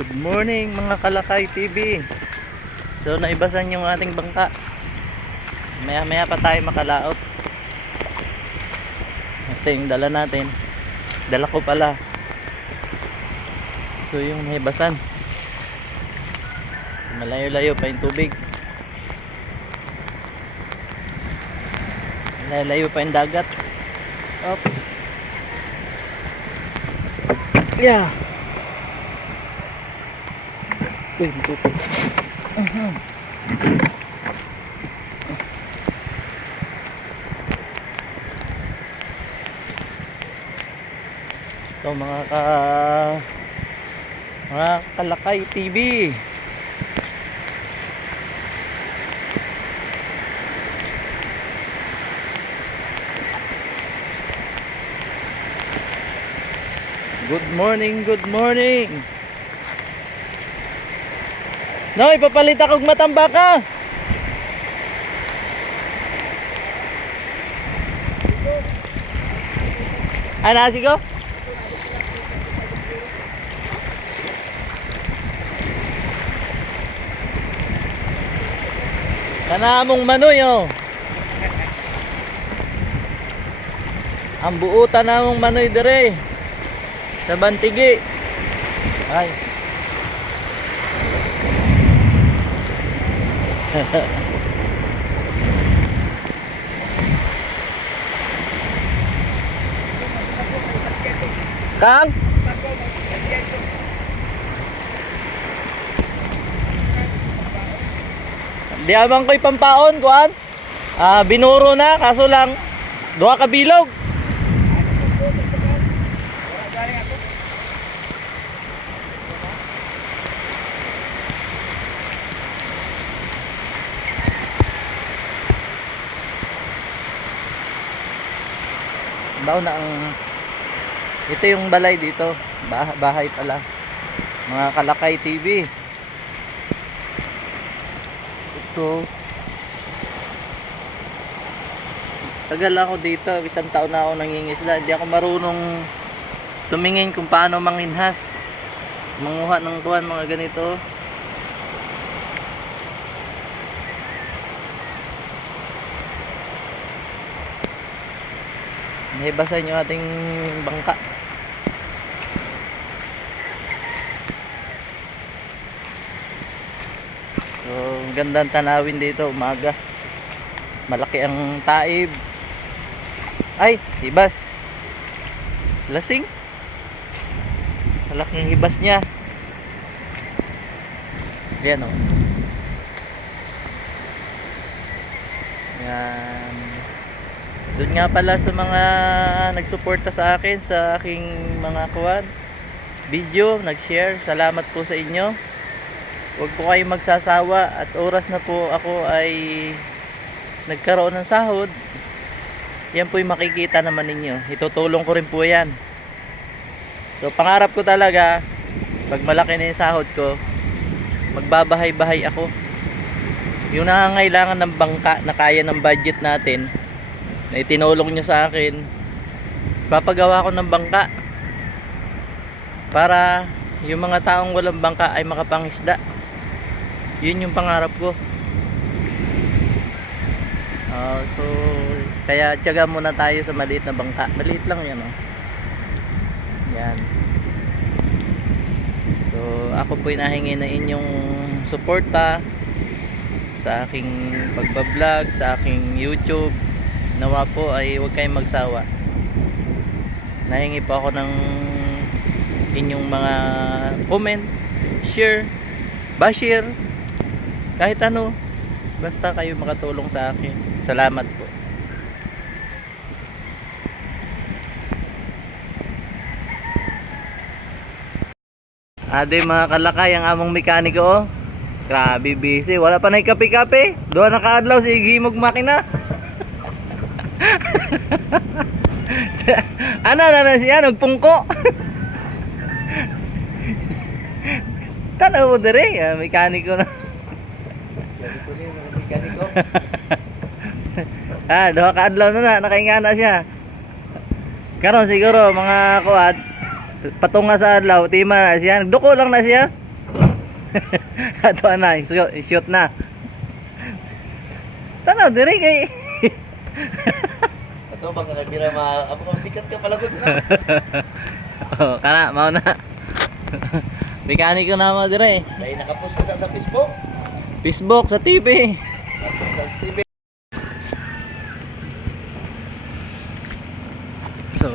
Good morning mga Kalakay TV. So naibasan yung ating bangka. Maya maya pa tayo makalaot. Ito yung dala natin. Dala ko pala. So yung naibasan. Malayo-layo pa yung tubig. Malayo-layo pa yung dagat. Up. Yeah. Uy, tutok. Ito mga Kalakay TV. Good morning, good morning. No, ipapalit akong matambaka. Ano sigo? Kanamong manoy oh. Ang buutan namong manoy dire sa Bantigi. Ay. Kang? Di abang ko'y pampaon, kuan? Binuro na, kaso lang duha ka bilog. Baw na ang ito yung balay dito, bahay pala mga Kalakay TV. Ito tagal ako dito, isang taon na ako nangingisda. Hindi ako marunong tumingin kung paano manginhas, manguha ng tuwan, mga ganito. Naibasan yung ating bangka. So, gandang tanawin dito umaga. Malaki ang taib. Ay, hibas. Lasing. Malaking hibas niya. Yan o. Yan. Doon nga pala sa mga nagsuporta sa akin sa aking mga video, nag-share, salamat po sa inyo. Huwag po kayong magsasawa at oras na po ako ay nagkaroon ng sahod, yan po yung makikita naman ninyo. Itutulong ko rin po yan. So pangarap ko talaga, pag malaki na yung sahod ko, magbabahay-bahay ako. Yung nangangailangan ng bangka na kaya ng budget natin, na itinulong nyo sa akin, papagawa ko ng bangka para yung mga taong walang bangka ay makapangisda. Yun yung pangarap ko. So kaya tiyaga muna tayo sa maliit na bangka. Maliit lang yan oh. Yan. So ako po inahingi na inyong suporta sa aking pagbablog, sa aking YouTube. Nawa po ay huwag kayong magsawa. Nahingi po ako ng inyong mga comment, share, bashir, kahit ano, basta kayo makatulong sa akin. Salamat po. Ade mga Kalakay, ang among mekaniko oh. Grabe busy, wala pa na kape-kape. Doon nakaadlaw si Gimog makina. Ano na siya nagpungko. Tanaw mo dire, mekaniko na. Mekaniko. Duha ka adlaw na nakaingana siya. Karon siguro mga kuad patunga sa adlaw tima na siya. Duko lang na siya. Ato na, shoot na. Tanaw diri kay. Ato bang kabira amo ka sikat ka pala gud na. Oh, kana mao na. Mekaniko na mo dire. Dahil nakapost ka sa Facebook. Facebook sa TV. Ato sa TV. So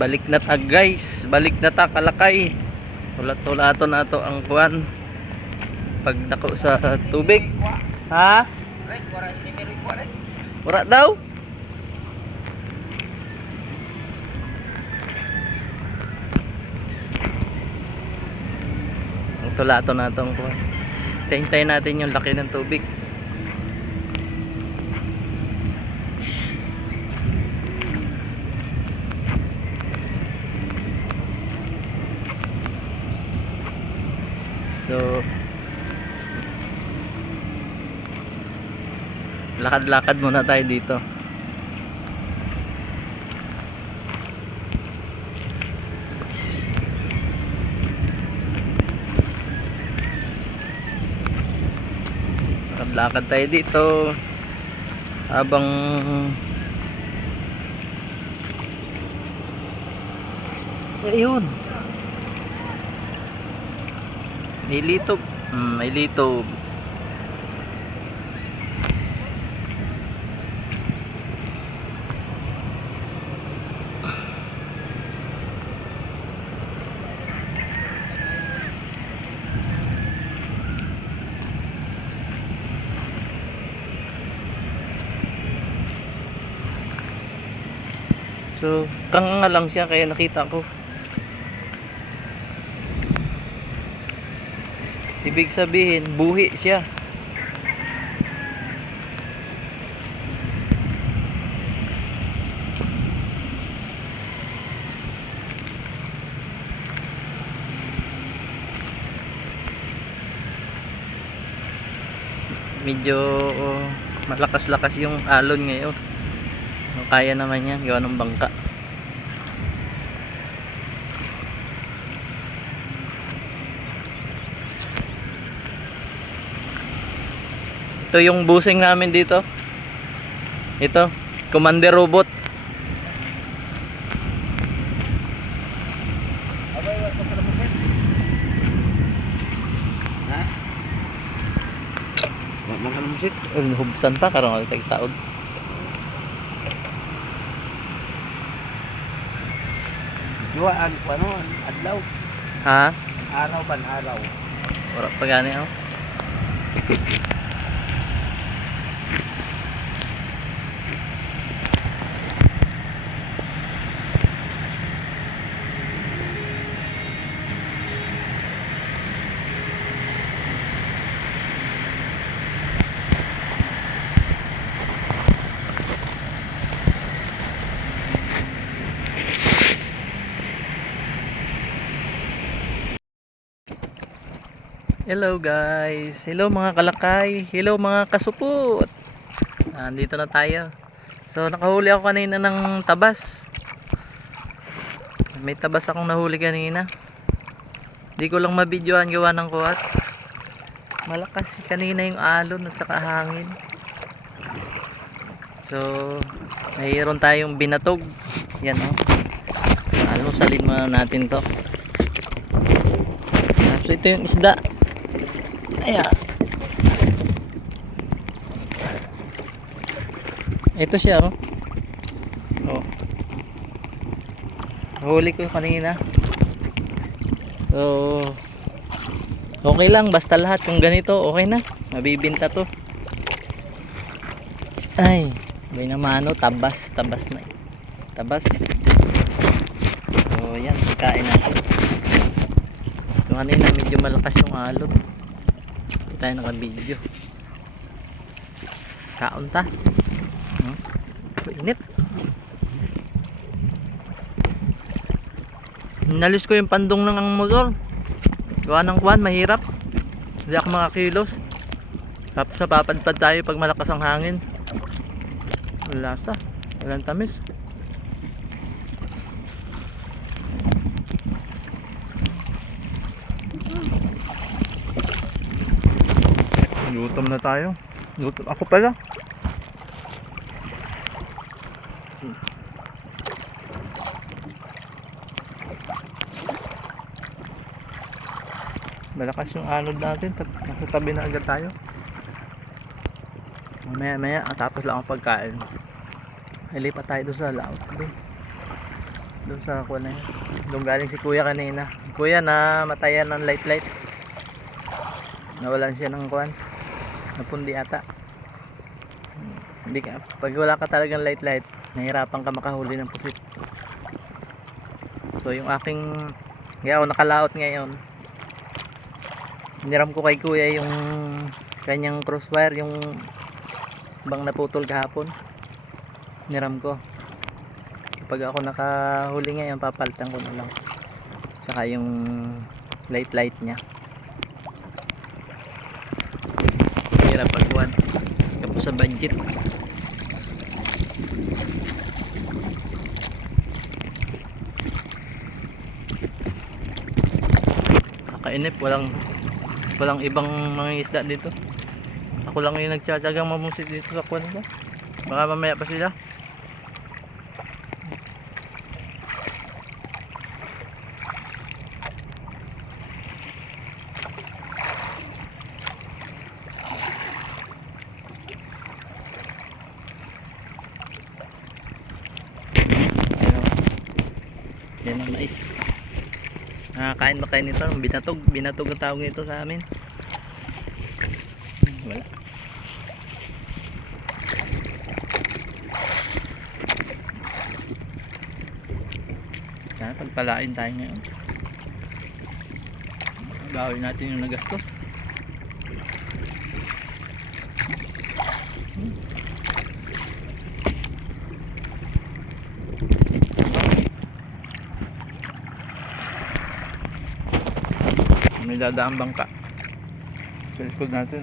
balik na ta guys, balik na ta kalakay. Ulat-ulato na to ang kuan pag dako sa tubig. Ha? Wala daw. Ang tulato na to ang kuan. Hintayin natin yung laki ng tubig. So lakad-lakad muna tayo dito. Lakad-lakad tayo dito habang ayun. May litob. May litob. So, kanga lang siya kaya nakita ko. Ibig sabihin, buhi siya. Medyo malakas-lakas yung alon ngayon. Kaya naman yan, gawa ng bangka. Ito yung busing namin dito. Ito, Commander Robot. Abay wa pa pala mo. Ha? Wa man ka musik. Hubsan pa karon tag taod. Juaan ano adlaw. Ha? Araw ban araw. Wala pa gani oh. Hello guys, hello mga kalakay, hello mga kasupot. Andito na tayo. So nakahuli ako kanina ng tabas. May tabas akong nahuli kanina. Hindi ko lang mabidyohan gawa ng kuwat. Malakas kanina yung alon at saka hangin. So mayroon tayong binatog. Yan oh. Salin muna natin to. So ito yung isda. Ayan. Ito siya oh. Oh. Huli ko kanina. So okay lang basta lahat kung ganito okay na. Mabibinta to. Ay, may naman ano, tabas na. Tabas. So yan, kain natin. So kanina medyo malakas yung alon. Tayo naka-video. Kaon ta. Init. Nalis ko yung pandong ng ang motor. Gawa ng kwan, mahirap. Hindi ako makakilos. Tapos napapadpad tayo pag malakas ang hangin. Wala sa. Walang tamis. Gutom na tayo. Gutom ako pala. Malakas yung anod natin. Nasa tabi na agad tayo. Maya maya tapos lang ang pagkain. Ilipat tayo doon sa laot. Doon sa kuha na yun. Doon galing si kuya kanina. Kuya na matayan ng light. Nawalan siya ng kuhan. Napundi ata. Hindi ka, pag wala ka talagang light, nahirapan ka makahuli ng pusit. So yung aking, kaya ako nakalaot ngayon. Hiniram ko kay kuya yung kanyang crosswire, yung bang naputol kahapon. Hiniram ko. Pag ako nakahuli ngayon, papalitan ko na lang. Saka yung light niya. Hirap pagkuhan. Kapos sa budget. Nakainip, walang ibang mga isda dito. Ako lang yung nagtsatsagang mamusit dito sa kuwan ba. Baka mamaya pa sila. Yan ang mais. Nakakain ba kayo nito? Binatog ang tawag nito sa amin. Wala. Sana pagpalain tayo ngayon. Gawin natin yung nagastos. May dadaang bangka sa likod natin.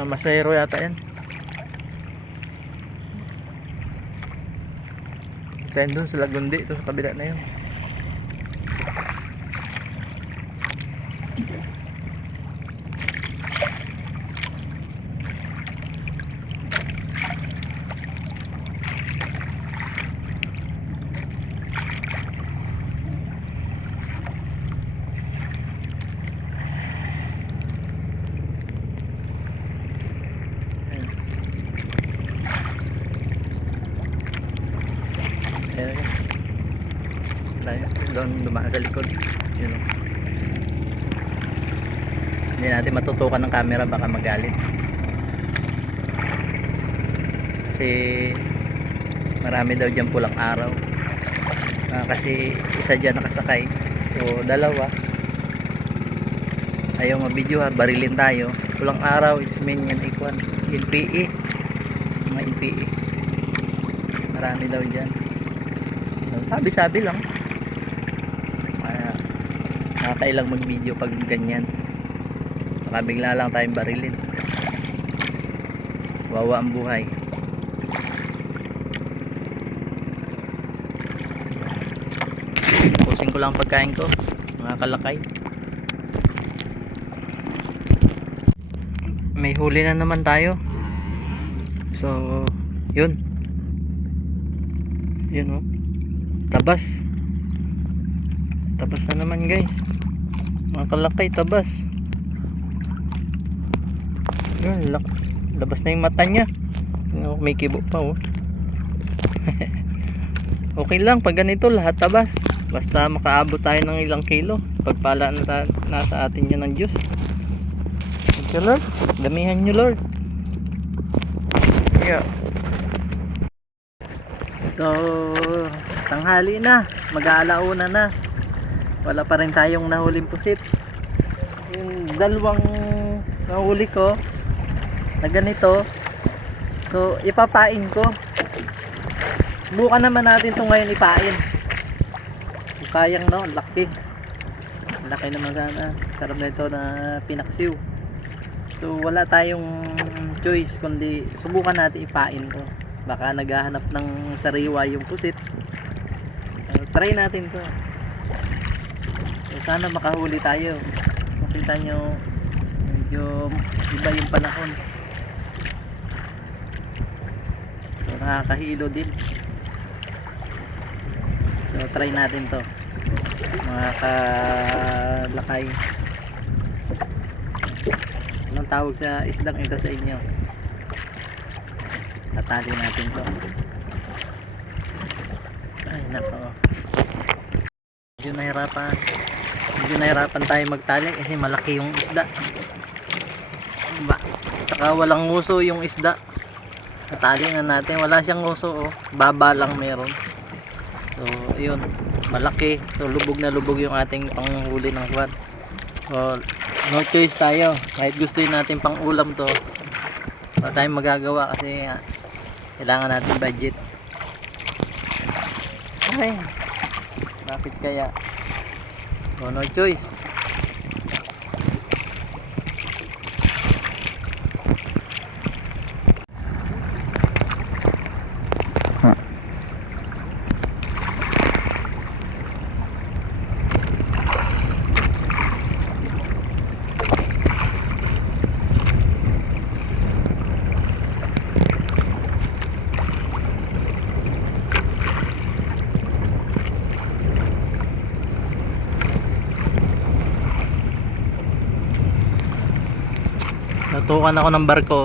Masayro yata yan. Tayo dun sa Lagundi, ito sa kabila na yun. Doon dumaan sa likod yun o. Hindi natin matutukan ng camera, baka magalit kasi marami daw dyan pulang araw. Kasi isa dyan nakasakay, so dalawa ayaw mabidyo ha, barilin tayo. Pulang araw, it's mean yan ikwan LPE, mga LPE marami daw dyan. Sabi lang, nakakailang mag video pag ganyan, baka bigla lang tayong barilin, wawa ang buhay. Pusin ko lang pagkain ko mga kalakay. May huli na naman tayo, so yun o, tabas na naman guys, mga kalakay, tabas yun, labas na yung mata nya, may kibo pa oh. Okay lang pag ganito lahat tabas, basta makaabot tayo ng ilang kilo, pagpala na nasa atin yan ng Diyos. Thank you Lord, damihan nyo Lord. Yeah. So tanghali na, mag-aalauna na, wala pa rin tayong nahuling pusit. Yung dalawang nahuli ko na ganito, so ipapain ko. Bukan naman natin ito ngayon ipain. Sayang no, laki naman sana, sarap na ito na pinaksiw. So wala tayong choice kundi subukan natin ipain to, baka naghahanap ng sariwa yung pusit. Try natin to. So, sana makahuli tayo. makita nyo medyo iba yung panahon. So nakakahilo din. So try natin to mga kalakay. Anong tawag sa isdang ito sa inyo? Tatali natin to. Ay nako, medyo nahirapan tayo magtali kasi malaki yung isda. Saka walang nguso yung isda. Natali na natin, wala siyang nguso, oh. Baba lang meron. So ayun, malaki. So lubog na lubog yung ating panghuli ng kwan. So no choice tayo, kahit gusto natin pang ulam to, wala tayong magagawa kasi kailangan natin budget. Ay, bakit kaya? So no choice. Natukan ako ng barko.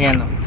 Yan, oh.